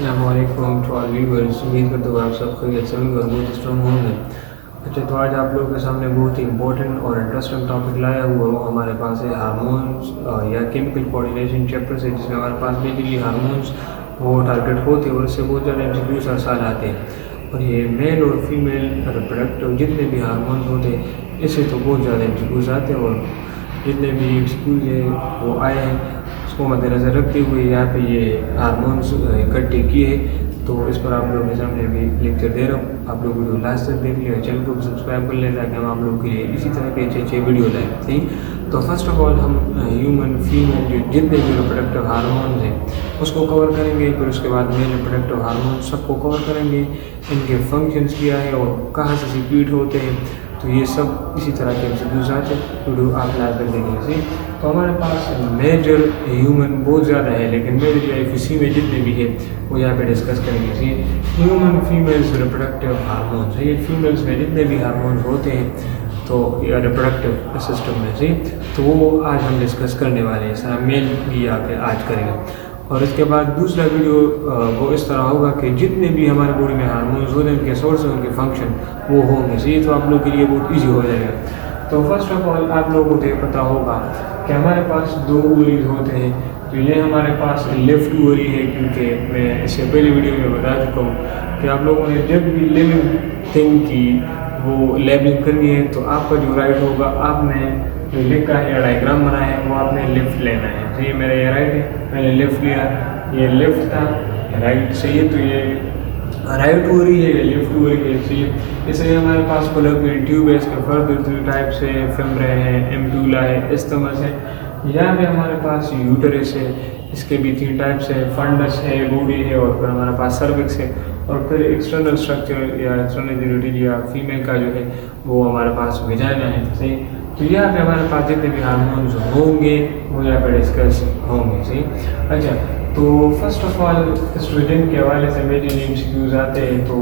अस्सलाम वालेकुम to all viewers. उम्मीद करता हूँ आप सब खैरियत से होंगे और बहुत स्ट्रॉन्ग होंगे। अच्छा, तो आज आप लोगों के सामने बहुत ही इंपॉर्टेंट और इंटरेस्टिंग टॉपिक लाया हुआ वो हमारे पास है हार्मोन्स या केमिकल कोऑर्डिनेशन चैप्टर से, जिसमें हमारे पास बेसिकली हार्मोन्स वो टारगेट होते हैं और इससे बहुत ज़्यादा एमसीक्यूज हर साल आते हैं। और ये मेल और फीमेल रिप्रोडक्टिव जितने भी हार्मोन्स होते हैं इससे तो बहुत ज़्यादा एमसीक्यूज आते हैं, और जितने भी एमसीक्यूज है वो आए हैं उसको मद्देनज़र रखते हुए यहाँ पे ये हार्मोन्स इकट्ठे किए। तो इस पर आप लोगों के सामने भी लेक्चर दे रहा हूँ। आप लोग वीडियो लास्ट तक देख लिया, चैनल को भी सब्सक्राइब कर लें ताकि हम आप लोगों के लिए इसी तरह के अच्छे अच्छे वीडियो लाएँ। सही, तो फर्स्ट ऑफ ऑल हम ह्यूमन फीमेल जो जितने भी रिप्रोडक्टिव हार्मोन्स हैं उसको कवर करेंगे। फिर उसके बाद मेल रिप्रोडक्टिव हार्मोन सबको कवर करेंगे, इनके फंक्शंस क्या है और कहाँ से सिक्रीट होते हैं। तो ये सब इसी तरह के एमसीक्यूज आते हैं, वीडियो आप लाइक कर देंगे। सही, तो हमारे पास मेजर ह्यूमन बहुत ज़्यादा है, लेकिन मेजर या एफिसी में जितने भी है वो यहाँ पे डिस्कस करेंगे। सही, ह्यूमन फीमेल्स रिप्रोडक्टिव हार्मोन्स, ये फीमेल्स में जितने भी हार्मोन्स होते हैं तो ये रिप्रोडक्टिव सिस्टम में। सही, तो वो आज हम डिस्कस करने वाले हैं। सारा मेल भी यहाँ पे आज करेंगे। और इसके बाद दूसरा वीडियो वो इस तरह होगा कि जितने भी हमारे बॉडी में हार्मोन्स होते हैं उनके सोर्स और उनके फंक्शन वो होंगे। सही, तो आप लोगों के लिए बहुत ईजी हो जाएगा। तो फर्स्ट ऑफ ऑल आप लोगों को तो पता होगा कि हमारे पास दो ओवरीज होते हैं। तो ये हमारे पास लेफ्ट ओवरी है, क्योंकि मैं इससे पहले वीडियो में बता चुका हूँ कि आप लोगों ने जब भी लिविंग थिंग की वो लेबलिंग करनी है तो आपका जो राइट होगा, आपने जो लिखा है या डायग्राम बनाया है वो आपने लेफ्ट लेना है। तो ये मेरा ये राइट है, मैंने लेफ्ट लिया, ये लेफ्ट था, राइट सही है। तो ये राइट हो रही है, लेफ्ट हो रही है। सही, इसलिए हमारे पास फॉलोपियन ट्यूब है, इसके फर्दर 3 टाइप्स है, फेमरे है, एम्प्यूला है, एस्थमस है। यहाँ पे हमारे पास यूटरस है, इसके भी 3 टाइप्स है, फंडस है, बॉडी है, और फिर हमारे पास सर्विक्स है, और फिर एक्सटर्नल स्ट्रक्चर या एक्सटर्नल जेनिटल या फीमेल का जो है वो हमारे पास विजाइना है। सही, तो यहाँ पे हमारे पास जितने भी हार्मोन्स होंगे वो यहाँ पे डिस्कस होंगे। सही, अच्छा, तो फर्स्ट ऑफ ऑल एस्ट्रोजन के हवाले से मेजर एमसीक्यूज आते हैं। तो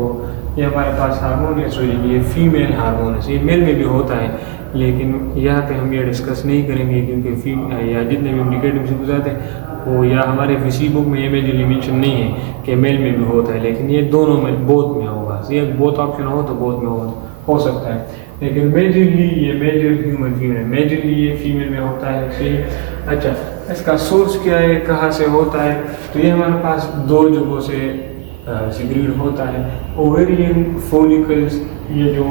ये हमारे पास हार्मोन एस्ट्रोजन, ये फीमेल हार्मोन है। ये मेल में भी होता है, लेकिन यहाँ पे हम ये डिस्कस नहीं करेंगे क्योंकि या जितने भी इंडिकेटिव एमसीक्यूज आते हैं वो या हमारे किसी बुक में ये मेजरली मेंशन नहीं है कि मेल में भी होता है, लेकिन ये दोनों में बोथ में होगा। ये बोथ ऑप्शन हो तो बोथ में हो सकता है, लेकिन मेजरली ये मेजर ह्यूमन फीमेल, मेजरली ये फीमेल में होता है। सही, अच्छा, इसका सोर्स क्या है, कहाँ से होता है? तो ये हमारे पास 2 जगहों से सिक्रीट होता है। ओवेरियन फॉलिकल्स, ये जो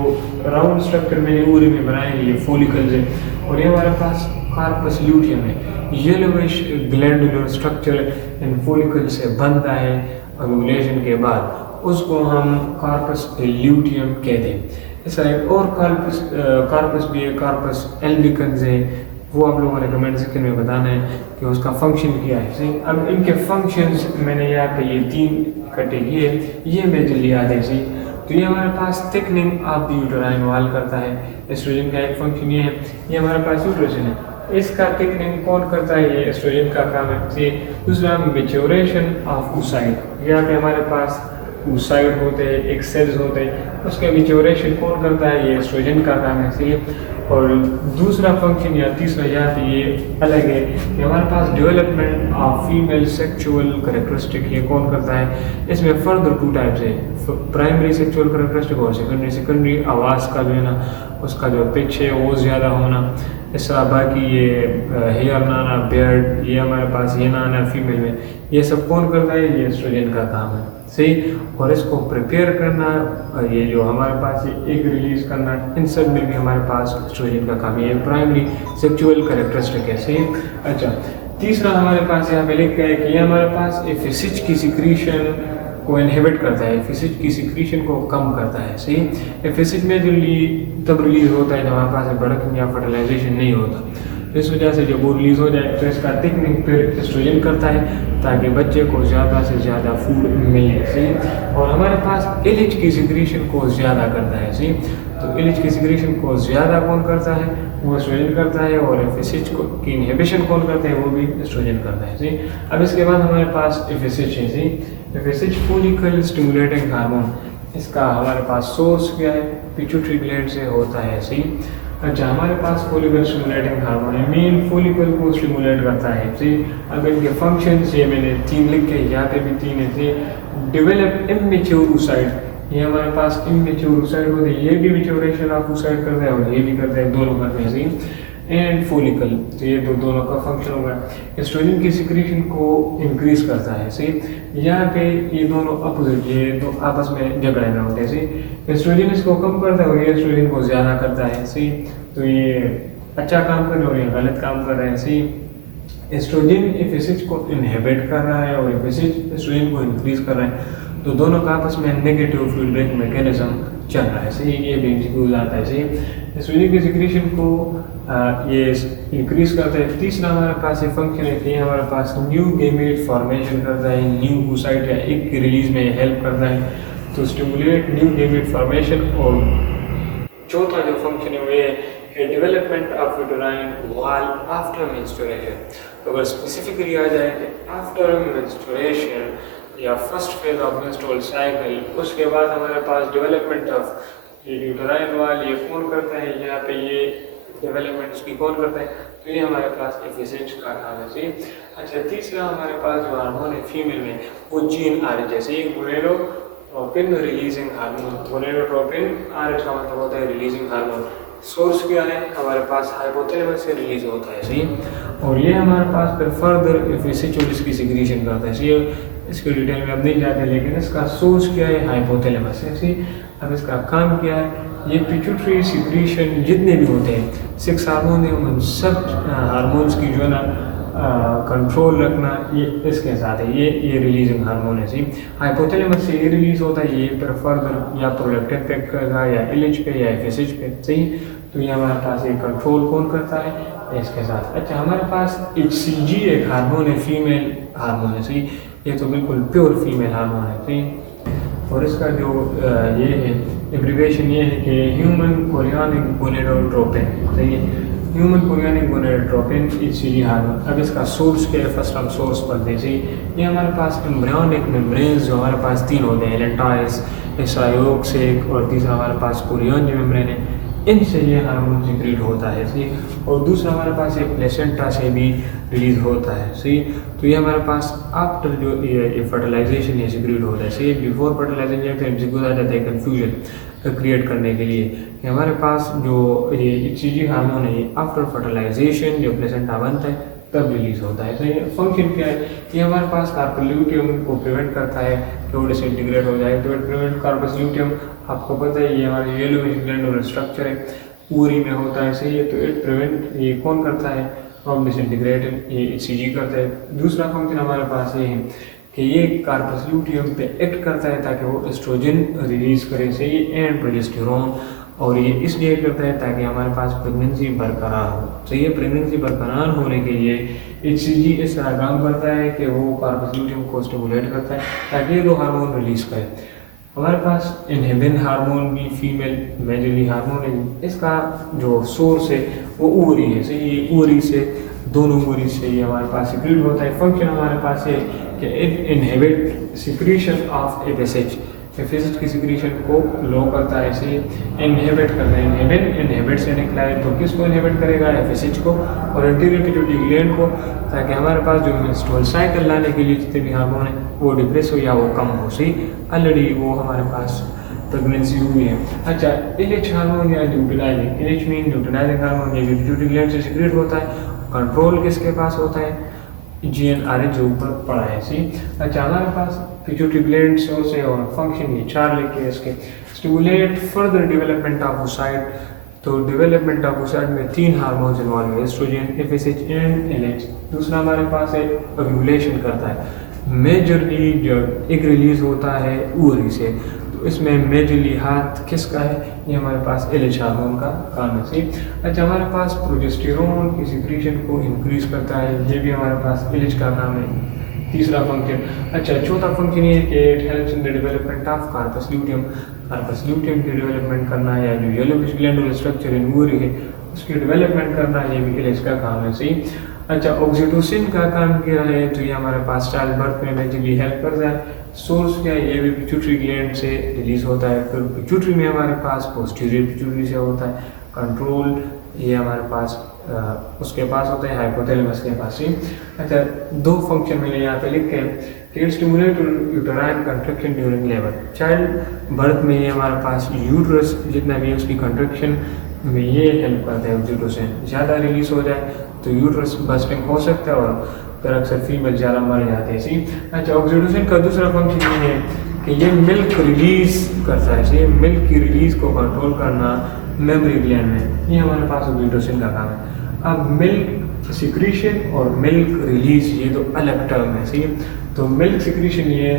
राउंड स्ट्रक्चर मैंने ओवरी में बनाए हैं ये फॉलिकल्स है, और ये हमारे पास कार्पस ल्यूटियम है, येलोविश ग्लैंडुलर स्ट्रक्चर इन फॉलिकल से बनता है ओव्यूलेशन के बाद, उसको हम कार्पस ल्यूटियम कहते हैं। ऐसा एक और कार्पस भी है, कार्पस एल्बिकन्स है, वो आप लोगों ने कमेंट सेक्शन में बताना है कि उसका फंक्शन क्या है। सही, अब इनके फंक्शंस मैंने यहाँ पे ये 3 इकट्ठे किए, ये मेजरली आते हैं। सही, तो ये हमारे पास thickening of the uterine wall करता है। एस्ट्रोजन का एक फंक्शन ये है, ये हमारे पास यूट्रोजन है, इसका थिकनिंग कौन करता है? ये एस्ट्रोजन का काम है। सही, दूसरा मैच्योरेशन ऑफ oocyte, यहाँ पे हमारे पास oocyte होते हैं, एक सेल्स होते हैं, उसके मैच्योरेशन कौन करता है? ये एस्ट्रोजन का काम है। सही, और दूसरा फंक्शन या तीसरा यहाँ पे ये अलग है कि हमारे पास development of female sexual characteristic, ये कौन करता है? इसमें फर्दर 2 टाइप्स है, प्राइमरी सेक्सुअल कैरेक्टरिस्टिक और सेकेंडरी आवाज़ का जो है ना उसका जो पिच है वो ज़्यादा होना। इस तरह बाकी ये हेयर ना आना, बियर्ड, ये हमारे पास ये ना आना फीमेल में, ये सब कौन करता है? ये एस्ट्रोजन का काम है। सही, और इसको प्रिपेयर करना, ये जो हमारे पास ये एग रिलीज करना, इन सब में भी हमारे पास एस्ट्रोजन का काम है। ये प्राइमरी सेक्सुअल कैरेक्टरिस्टिक है। सही, अच्छा, तीसरा हमारे पास यहाँ पे लिखा है कि ये हमारे पास एफएसएच की सिक्रीशन को इनहिबिट करता है, एफएसएच की सिक्रीशन को कम करता है। सही, एफएसएच में जो तब रिलीज होता है जब हमारे पास प्रोडक्शन या फर्टिलाइजेशन नहीं होता। इस वजह से जब वो रिलीज हो जाए तो इसका थिकनिंग फिर एस्ट्रोजन करता है ताकि बच्चे को ज़्यादा से ज़्यादा फूड मिले। सही, और हमारे पास एलएच की सिक्रीशन को ज़्यादा करता है। सही, तो एलएच की सिक्रीशन को ज़्यादा कौन करता है? वो एस्ट्रोजन करता है, और एफएसएच की इनहिबिशन कौन करता है? वो भी एस्ट्रोजन करता है। सही, अब इसके बाद हमारे पास एफएसएच है। सही, एफएसएच फॉलिकल स्टिमुलेटिंग हार्मोन, इसका हमारे पास सोर्स क्या है? पिट्यूटरी ग्लैंड से होता है। सही, अच्छा, हमारे पास फॉलिकल स्टिमुलेटिंग हार्मोन है, मेन फॉलिकल को स्टिमुलेट करता है। जी, अब इनके फंक्शंस ये मैंने 3 लिख के, यहाँ पे भी 3 है। जी, डेवलप इमेच्योर oocyte, ये हमारे पास इमेच्योर oocyte होते हैं, ये भी मेच्योरेशन ऑफ oocyte करता है और ये भी करता है, दोनों करते हैं। जी, एंड फॉलिकल, तो ये दोनों का फंक्शन होगा। एस्ट्रोजन की सिक्रीशन को इंक्रीज करता है। सही, यहाँ पे ये दोनों अपोजिट, ये दो आपस में झगड़े में होते हैं। सही, एस्ट्रोजन इसको कम करता है और ये एस्ट्रोजन को ज़्यादा करता है। सही, तो ये अच्छा काम कर रहे हैं और ये गलत काम कर रहे हैं। सही, एस्ट्रोजन एफएसएच को इनहिबिट कर रहा है और एफएसएच एस्ट्रोजन को इंक्रीज कर रहा है, तो दोनों का आपस में नेगेटिव फीडबैक मैकेनिज्म चल रहा है। सही, ये भी इंक्रीज आता है। सही, एस्ट्रोजन की सिक्रीशन को ये इंक्रीज करता है। तीसरा हमारे पास ये फंक्शन है कि हमारे पास न्यू गेमेट फॉर्मेशन करता है, न्यू oocyte या एग की रिलीज में हेल्प करता है, तो स्टिमुलेट न्यू गेमेट फॉर्मेशन। और चौथा जो फंक्शन है वो ये development of uterine wall after menstruation. तो अगर स्पेसिफिकली आ जाए कि आफ्टर मेंस्ट्रुएशन या first phase of menstrual cycle, उसके बाद हमारे पास डेवलपमेंट ऑफ यूटेराइन वॉल ये कौन करता है, यहाँ पे ये डेवलपमेंट उसकी कौन करता है, तो ये हमारे पास एफएसएच का काम है। सही, अच्छा, तीसरा हमारे पास जो हार्मोन है फीमेल में वो GnRH, जैसे ये gonadotropin releasing hormone, gonadotropin RH का मतलब होता है रिलीजिंग हार्मोन। सोर्स क्या है, हमारे पास हाइपोथैलेमस से रिलीज होता है। सही, और ये हमारे पास फिर फर्दर एफएसएच और इसकी सिक्रीशन करता है। सही, इसके डिटेल में अब नहीं जाते, लेकिन इसका सोर्स क्या है, हाइपोथैलेमस है। सही, अब इसका काम क्या है, ये पिट्यूटरी सिक्रीशन जितने भी होते हैं 6 हार्मोन है, उन सब हार्मोन्स की जो है ना कंट्रोल रखना ये इसके साथ है। ये रिलीजिंग हार्मोन है। सही, हाइपोथैलेमस से ये रिलीज होता है, ये फिर फर्दर या प्रोलैक्टिन पे करेगा या LH पे या FSH पे। सही, तो ये हमारे पास ये कंट्रोल कौन करता है, इसके साथ। अच्छा, हमारे पास HCG एक हार्मोन है, फीमेल हार्मोन है। सही, ये तो बिल्कुल प्योर फीमेल हार्मोन है। सही, और इसका जो ये है एब्रीवेशन ये है कि ह्यूमन कोरियानिक गोनेडोट्रोपिन। सही है, human chorionic gonadotropin HCG hormone. अब इसका सोर्स क्या है, फर्स्ट हम सोर्स पढ़ते हैं। सही, ये हमारे पास एम्ब्रियोनिक मेम्ब्रेन्स जो हमारे पास 3 होते हैं, एलेंटाइस, एसायोक्सेक और तीसरा हमारे पास कोरियन जो मेम्ब्रेन है, इनसे ये हार्मोन सिक्रीट होता है। सही, और दूसरा हमारे पास ये प्लेसेंटा से भी रिलीज होता है। सही, तो ये हमारे पास आफ्टर जो ये फर्टिलाइजेशन ये सिक्रीट होता है। सही, बिफोर फर्टिलाइजेशन एमसीक्यू आ जाता है कन्फ्यूजन क्रिएट करने के लिए कि हमारे पास जो ये HCG हार्मोन है ये आफ्टर फर्टिलाइजेशन जो प्लेसेंटा बनता है तब रिलीज होता है। सही, फंक्शन क्या है, ये हमारे पास कार्पस ल्यूटियम को प्रिवेंट करता है कि वो डिसइंटीग्रेट हो जाए। तो प्रिवेंट कार्पस ल्यूटियम आपको पता है ये हमारे येलोविश ग्लैंडुलर स्ट्रक्चर है, ऊरी में होता है। सही है, तो इट प्रिवेंट ये कौन करता है, फ्रॉम डिसइंटीग्रेशन, ये HCG करता है। दूसरा फंक्शन हमारे पास ये है कि ये कार्पस ल्यूटियम पे एक्ट करता है ताकि वो एस्ट्रोजन रिलीज करे। सही, एंड प्रोजेस्टेरोन, और ये इसलिए करता है ताकि हमारे पास प्रेगनेंसी बरकरार हो। तो ये प्रेगनेंसी बरकरार होने के लिए HCG इस तरह काम करता है कि वो कार्पस ल्यूटियम को स्टिमुलेट करता है ताकि ये 2 हार्मोन रिलीज करे। हमारे पास इनहिबिन हार्मोन भी फीमेल मेजरली हार्मोन है, इसका जो सोर्स है वो ओवरी है। सही, ये ओवरी से, दोनों ओवरी से ये हमारे पास सिक्रीट होता है। फंक्शन हमारे पास है कि it inhibit secretion of FSH, FSH की सिक्रीशन को लो करता है। इसे इनहिबिट करता है, इनहिबिट से निकला है तो किसको इनहिबिट करेगा, FSH को और एंटीरियर पिट्यूटरी ग्लैंड को, ताकि हमारे पास जो मेंस्ट्रुअल साइकिल लाने के लिए जितने भी हार्मोन है वो डिप्रेस हो या वो कम हो। सही, ऑलरेडी वो हमारे पास प्रेगनेंसी हुई है। अच्छा, LH हार्मोन या luteinising, LH mean luteinizing hormone, ये पिट्यूटरी ग्लैंड से सिक्रीट होता है। कंट्रोल किसके पास होता है, GnRH जो ऊपर पड़ा है। सी, अच्छा, हमारे पास पिट्यूटरी ग्लैंड सोर्स है और फंक्शन ये 4 लिखे इसके। Stimulate further development of oocyte, तो डेवलपमेंट ऑफ oocyte में 3 हार्मोन्स इन्वॉल्व है, एस्ट्रोजन, FSH एंड LH। दूसरा हमारे पास है ओव्यूलेशन करता है, मेजरली जब एक रिलीज होता है ओवरी से, तो इसमें मेजरली हाथ किसका है, ये हमारे पास LH हार्मोन का काम है। सही, अच्छा, हमारे पास प्रोजेस्टेरोन की सिक्रीशन को इंक्रीज करता है, ये भी हमारे पास LH का काम है। तीसरा फंक्शन, अच्छा, चौथा फंक्शन ये है कि it helps in the development of corpus luteum, corpus luteum की डेवलपमेंट करना है, या जो yellowish glandular structure in ovary है उसकी डेवलपमेंट करना, ये भी LH का काम है। सही, अच्छा, ऑक्सीटोसिन का काम किया है तो ये हमारे पास चाइल्ड बर्थ में मेजरली हेल्प करता है। सोर्स क्या है, ये भी पिट्यूटरी ग्लैंड से रिलीज होता है। फिर पिट्यूटरी में हमारे पास पोस्टीरियर पिट्यूटरी से होता है। कंट्रोल ये हमारे पास उसके पास होता है, हाइपोथैलेमस के पास ही। अच्छा, दो फंक्शन मैंने यहाँ पे लिखे हैं कि it stimulate uterine contraction during labour. Child birth में ये हमारे पास यूट्रस जितना भी है उसकी कंट्रैक्शन में ये हेल्प करता है। ऑक्सीटोसिन ज़्यादा रिलीज हो जाए तो यूट्रस बस्टिंग हो सकता है और फिर अक्सर फीमेल ज़्यादा मर जाते हैं। सी अच्छा, ऑक्सीटोसिन का दूसरा फंक्शन ये है कि ये मिल्क रिलीज करता है। ये मिल्क की रिलीज को कंट्रोल करना मेमोरी ग्लैंड में, ये हमारे पास ऑक्सीटोसिन का काम है। अब मिल्क सिक्रीशन और मिल्क रिलीज ये तो अलग टर्म है। सही, तो मिल्क सिक्रीशन ये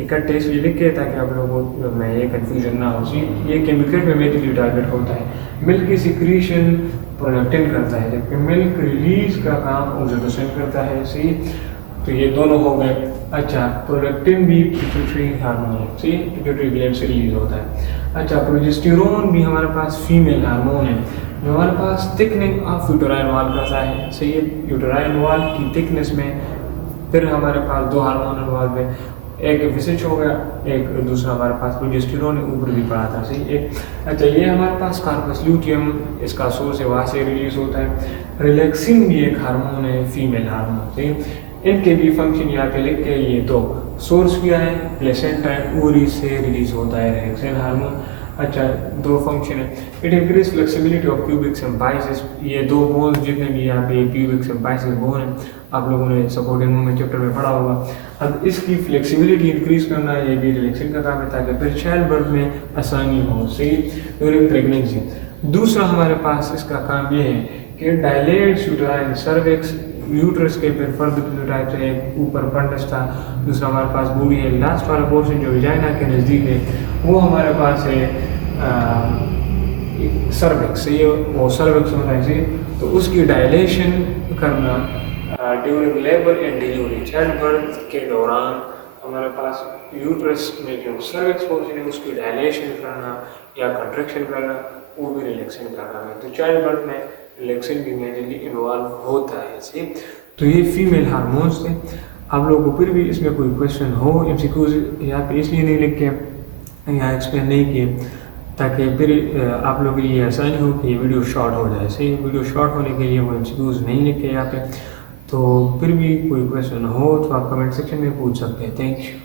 इकट्ठे इसलिए लिखे ताकि आप लोगों में ये कन्फ्यूजन ना हो। सी ये केमिकल में मेनली टारगेट होता है। मिल्क की सिक्रीशन प्रोलैक्टिन करता है जबकि मिल्क रिलीज का काम ऑक्सीटोसिन करता है। सी तो ये दोनों हो गए। अच्छा, प्रोलैक्टिन भी पिट्यूटरी हार्मोन है। सी पिट्यूटरी ग्लैंड से रिलीज होता है। अच्छा, प्रोजेस्टेरोन भी हमारे पास फीमेल हार्मोन है जो हमारे पास थिकनिंग ऑफ यूटेराइन वॉल करता है। सही है, यूटेराइन वॉल की थिकनेस में फिर हमारे पास दो हार्मोन इन्वॉल्व है, एक विसिच हो गया, एक दूसरा हमारे पास प्रोजेस्टेरोन ऊपर भी पड़ा था। सही एक। अच्छा, ये हमारे पास कार्पस ल्यूटियम इसका सोर्स है, वहाँ से रिलीज होता है। रिलैक्सिन भी एक हार्मोन है, फीमेल हार्मोन। सही, इनके भी फंक्शन यहाँ पे लिख के ये तो सोर्स क्या है, प्लेसेंटा एंड ओवरी से रिलीज होता है रिलैक्सिन हार्मोन। अच्छा, दो फंक्शन है। It increase flexibility of pubic symphysis. ये दो बोन्स जितने भी यहाँ पे प्यूबिक सिम्पाइसिस बोन है आप लोगों ने सपोर्टिंग मूवमेंट चैप्टर में पढ़ा होगा। अब इसकी फ्लेक्सिबिलिटी इंक्रीज करना ये भी रिलैक्सिन का काम है ताकि फिर चाइल्ड बर्थ में आसानी हो। सही, ड्यूरिंग प्रेगनेंसी। दूसरा हमारे पास इसका काम ये है कि डायलेट्स यूटेराइन सर्विक्स, यूट्रस के फिर फर्दर टाइप से एक ऊपर फंडस था, दूसरा हमारे पास बूढ़ी है। लास्ट वाला पोर्शन जो विजाइना के नज़दीक है वो हमारे पास है सर्विक्स। ये वो सर्विक्स होता है। तो उसकी डायलेशन करना during labour and delivery, child birth के दौरान हमारे पास यूट्रस में जो सर्विक्स पोर्शन है उसकी डायलेशन करना या कंट्रैक्शन करना वो भी रिलैक्सिन का काम है। तो चाइल्ड बर्थ में रिलैक्सिन भी मेनली इन्वॉल्व होता है। सही, तो ये फीमेल हार्मोन्स थे। आप लोगों को फिर भी इसमें कोई क्वेश्चन हो, एमसीक्यूज यहाँ पे इसलिए नहीं लिख के यहाँ एक्सप्लेन नहीं किए ताकि फिर आप लोगों के लिए आसानी हो कि ये वीडियो शॉर्ट हो जाए। सही, वीडियो शॉर्ट होने के लिए वो एमसीक्यूज नहीं लिखे यहाँ पे। तो फिर भी कोई क्वेश्चन हो तो आप कमेंट सेक्शन में पूछ सकते हैं। Thank you.